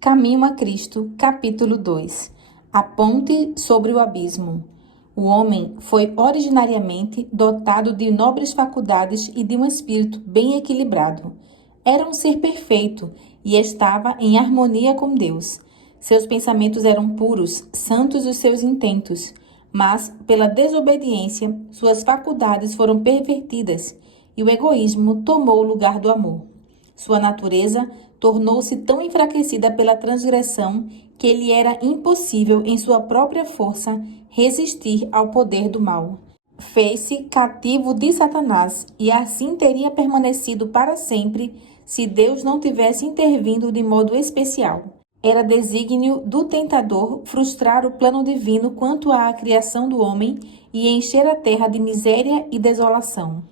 Caminho a Cristo, capítulo 2. A ponte sobre o abismo. O homem foi originariamente dotado de nobres faculdades e de um espírito bem equilibrado. Era um ser perfeito e estava em harmonia com Deus. Seus pensamentos eram puros, santos os seus intentos, mas, pela desobediência, suas faculdades foram pervertidas e o egoísmo tomou o lugar do amor. Sua natureza tornou-se tão enfraquecida pela transgressão que lhe era impossível, em sua própria força, resistir ao poder do mal. Fez-se cativo de Satanás e assim teria permanecido para sempre se Deus não tivesse intervindo de modo especial. Era desígnio do tentador frustrar o plano divino quanto à criação do homem e encher a terra de miséria e desolação.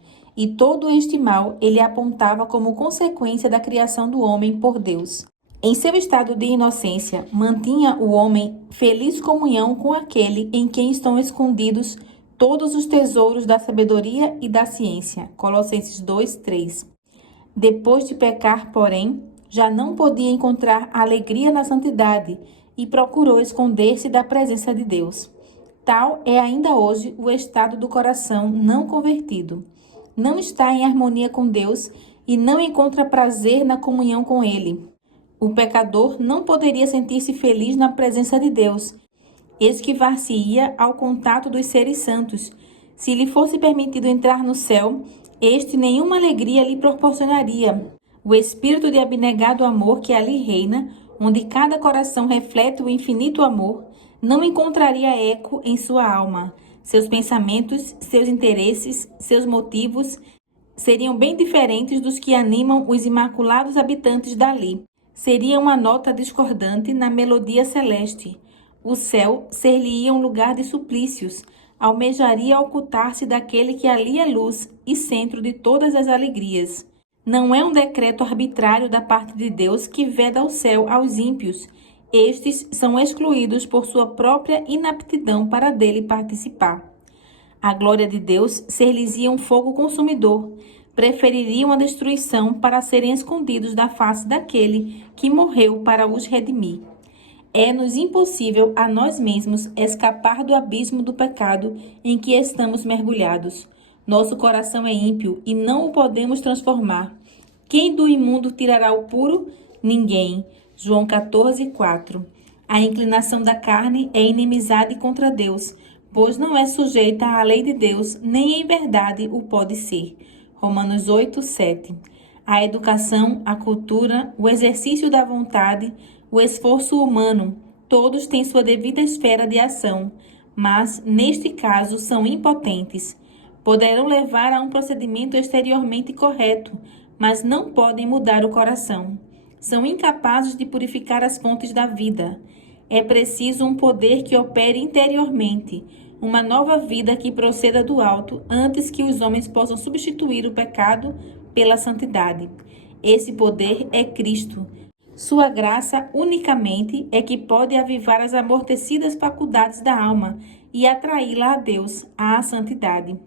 E todo este mal ele apontava como consequência da criação do homem por Deus. Em seu estado de inocência, mantinha o homem feliz comunhão com aquele em quem estão escondidos todos os tesouros da sabedoria e da ciência. Colossenses 2:3. Depois de pecar, porém, já não podia encontrar alegria na santidade e procurou esconder-se da presença de Deus. Tal é ainda hoje o estado do coração não convertido. Não está em harmonia com Deus e não encontra prazer na comunhão com Ele. O pecador não poderia sentir-se feliz na presença de Deus. Esquivar-se-ia ao contato dos seres santos. Se lhe fosse permitido entrar no céu, este nenhuma alegria lhe proporcionaria. O espírito de abnegado amor que ali reina, onde cada coração reflete o infinito amor, não encontraria eco em sua alma. Seus pensamentos, seus interesses, seus motivos seriam bem diferentes dos que animam os imaculados habitantes dali. Seria uma nota discordante na melodia celeste. O céu ser-lhe-ia um lugar de suplícios. Almejaria ocultar-se daquele que ali é luz e centro de todas as alegrias. Não é um decreto arbitrário da parte de Deus que veda o céu aos ímpios. Estes são excluídos por sua própria inaptidão para dele participar. A glória de Deus ser-lhes-ia um fogo consumidor. Prefeririam a destruição para serem escondidos da face daquele que morreu para os redimir. É-nos impossível a nós mesmos escapar do abismo do pecado em que estamos mergulhados. Nosso coração é ímpio e não o podemos transformar. Quem do imundo tirará o puro? Ninguém. João 14:4. A inclinação da carne é inimizade contra Deus, pois não é sujeita à lei de Deus, nem em verdade o pode ser. Romanos 8:7. A educação, a cultura, o exercício da vontade, o esforço humano, todos têm sua devida esfera de ação, mas, neste caso, são impotentes. Poderão levar a um procedimento exteriormente correto, mas não podem mudar o coração. São incapazes de purificar as fontes da vida. É preciso um poder que opere interiormente, uma nova vida que proceda do alto, antes que os homens possam substituir o pecado pela santidade. Esse poder é Cristo. Sua graça unicamente é que pode avivar as amortecidas faculdades da alma e atraí-la a Deus, à santidade.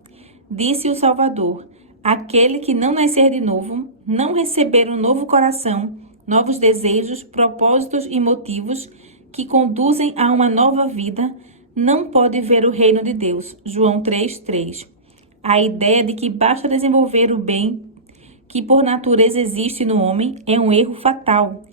Disse o Salvador: aquele que não nascer de novo, não receber um novo coração, novos desejos, propósitos e motivos que conduzem a uma nova vida, não pode ver o reino de Deus. João 3:3. A ideia de que basta desenvolver o bem que por natureza existe no homem é um erro fatal.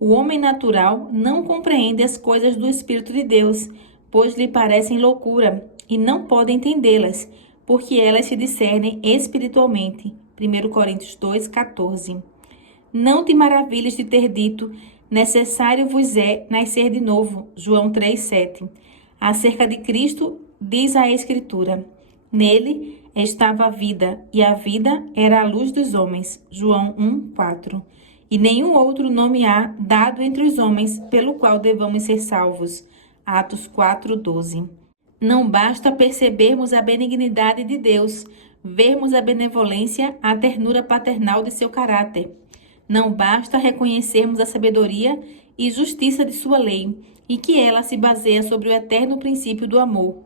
O homem natural não compreende as coisas do Espírito de Deus, pois lhe parecem loucura, e não pode entendê-las, porque elas se discernem espiritualmente. 1 Coríntios 2:14. Não te maravilhes de ter dito: necessário vos é nascer de novo. João 3:7. Acerca de Cristo, diz a Escritura: nele estava a vida, e a vida era a luz dos homens. João 1:4. E nenhum outro nome há dado entre os homens pelo qual devamos ser salvos. Atos 4:12. Não basta percebermos a benignidade de Deus, vermos a benevolência, a ternura paternal de seu caráter. Não basta reconhecermos a sabedoria e justiça de sua lei, e que ela se baseia sobre o eterno princípio do amor.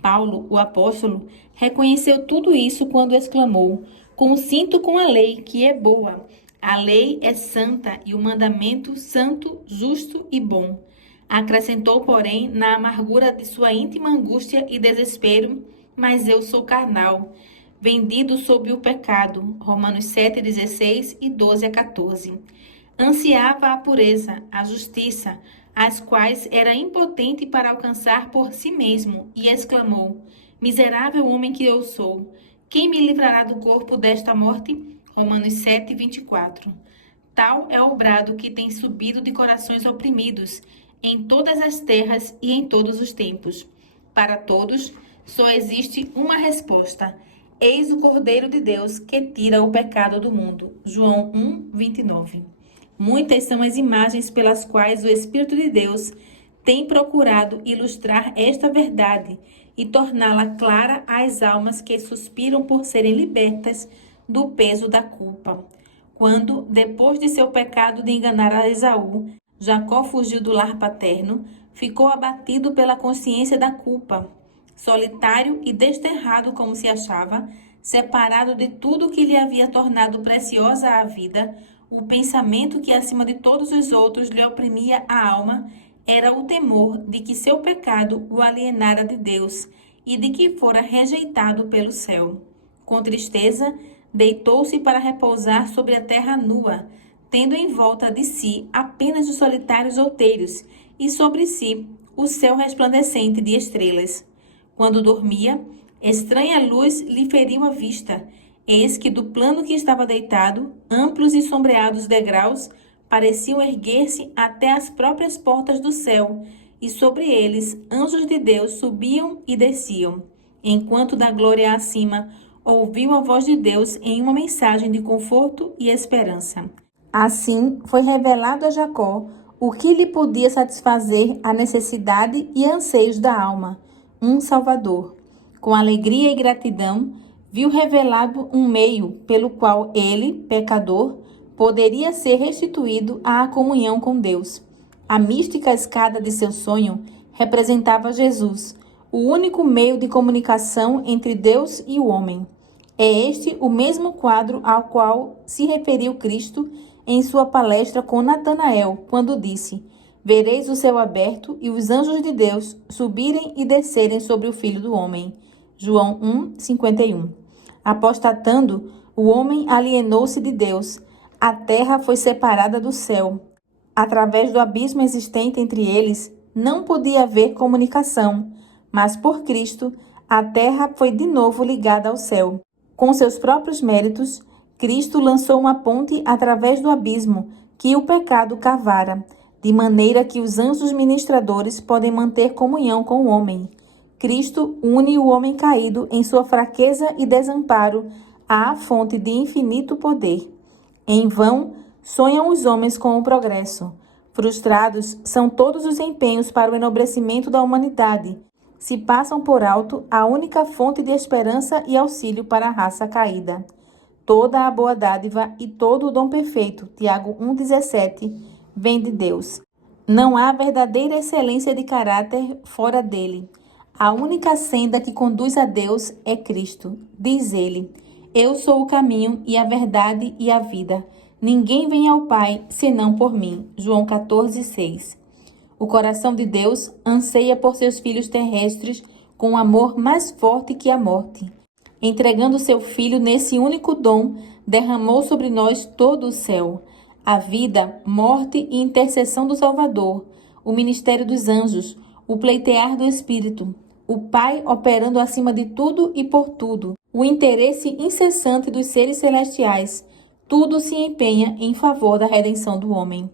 Paulo, o apóstolo, reconheceu tudo isso quando exclamou: consinto com a lei, que é boa. A lei é santa e o mandamento santo, justo e bom. Acrescentou, porém, na amargura de sua íntima angústia e desespero, mas eu sou carnal, vendido sob o pecado. Romanos 7:16 e 12-14. Ansiava a pureza, a justiça, as quais era impotente para alcançar por si mesmo, e exclamou: Miserável homem que eu sou, quem me livrará do corpo desta morte? Romanos 7:24. Tal é o brado que tem subido de corações oprimidos, em todas as terras e em todos os tempos. Para todos, só existe uma resposta: eis o Cordeiro de Deus que tira o pecado do mundo. João 1:29. Muitas são as imagens pelas quais o Espírito de Deus tem procurado ilustrar esta verdade e torná-la clara às almas que suspiram por serem libertas do peso da culpa. Quando, depois de seu pecado de enganar a Esaú, Jacó fugiu do lar paterno, ficou abatido pela consciência da culpa. Solitário e desterrado como se achava, separado de tudo que lhe havia tornado preciosa a vida, o pensamento que acima de todos os outros lhe oprimia a alma era o temor de que seu pecado o alienara de Deus e de que fora rejeitado pelo céu. Com tristeza, deitou-se para repousar sobre a terra nua, tendo em volta de si apenas os solitários outeiros e sobre si o céu resplandecente de estrelas. Quando dormia, estranha luz lhe feriu a vista. Eis que do plano que estava deitado, amplos e sombreados degraus pareciam erguer-se até as próprias portas do céu, e sobre eles anjos de Deus subiam e desciam. Enquanto da glória acima ouviu a voz de Deus em uma mensagem de conforto e esperança. Assim foi revelado a Jacó o que lhe podia satisfazer a necessidade e anseios da alma, um Salvador. Com alegria e gratidão, viu revelado um meio pelo qual ele, pecador, poderia ser restituído à comunhão com Deus. A mística escada de seu sonho representava Jesus, o único meio de comunicação entre Deus e o homem. É este o mesmo quadro ao qual se referiu Cristo em sua palestra com Natanael, quando disse: Vereis o céu aberto e os anjos de Deus subirem e descerem sobre o Filho do Homem. João 1:51. Apostatando, o homem alienou-se de Deus. A terra foi separada do céu. Através do abismo existente entre eles, não podia haver comunicação, mas por Cristo, a terra foi de novo ligada ao céu. Com seus próprios méritos, Cristo lançou uma ponte através do abismo que o pecado cavara, de maneira que os anjos ministradores podem manter comunhão com o homem. Cristo une o homem caído em sua fraqueza e desamparo à fonte de infinito poder. Em vão, sonham os homens com o progresso. Frustrados são todos os empenhos para o enobrecimento da humanidade. Se passam por alto a única fonte de esperança e auxílio para a raça caída. Toda a boa dádiva e todo o dom perfeito, Tiago 1,17, vem de Deus. Não há verdadeira excelência de caráter fora dele. A única senda que conduz a Deus é Cristo. Diz ele: Eu sou o caminho e a verdade e a vida. Ninguém vem ao Pai senão por mim. João 14,6. O coração de Deus anseia por seus filhos terrestres com um amor mais forte que a morte. Entregando seu Filho nesse único dom, derramou sobre nós todo o céu. A vida, morte e intercessão do Salvador, o ministério dos anjos, o pleitear do Espírito, o Pai operando acima de tudo e por tudo, o interesse incessante dos seres celestiais, tudo se empenha em favor da redenção do homem.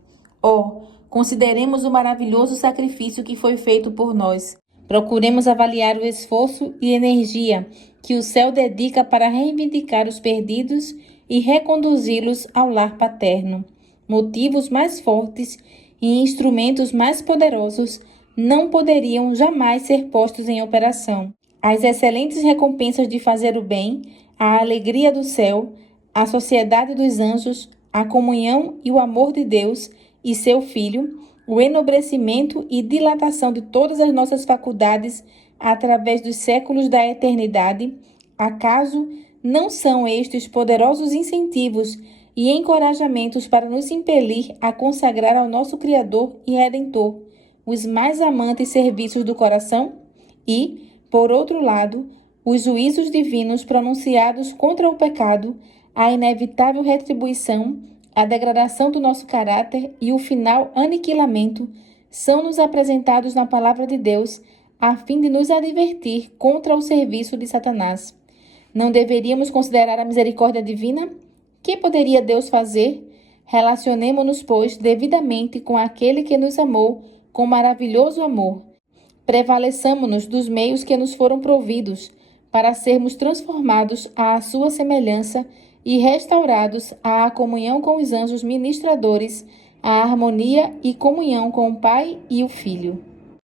Consideremos o maravilhoso sacrifício que foi feito por nós. Procuremos avaliar o esforço e energia que o céu dedica para reivindicar os perdidos e reconduzi-los ao lar paterno. Motivos mais fortes e instrumentos mais poderosos não poderiam jamais ser postos em operação. As excelentes recompensas de fazer o bem, a alegria do céu, a sociedade dos anjos, a comunhão e o amor de Deus e seu Filho, o enobrecimento e dilatação de todas as nossas faculdades através dos séculos da eternidade, acaso não são estes poderosos incentivos e encorajamentos para nos impelir a consagrar ao nosso Criador e Redentor os mais amantes serviços do coração e, por outro lado, os juízos divinos pronunciados contra o pecado, a inevitável retribuição, a degradação do nosso caráter e o final aniquilamento são-nos apresentados na palavra de Deus a fim de nos advertir contra o serviço de Satanás. Não deveríamos considerar a misericórdia divina? Que poderia Deus fazer? Relacionemo-nos, pois, devidamente com aquele que nos amou com maravilhoso amor. Prevaleçamo-nos dos meios que nos foram providos, para sermos transformados à sua semelhança e restaurados à comunhão com os anjos ministradores, à harmonia e comunhão com o Pai e o Filho.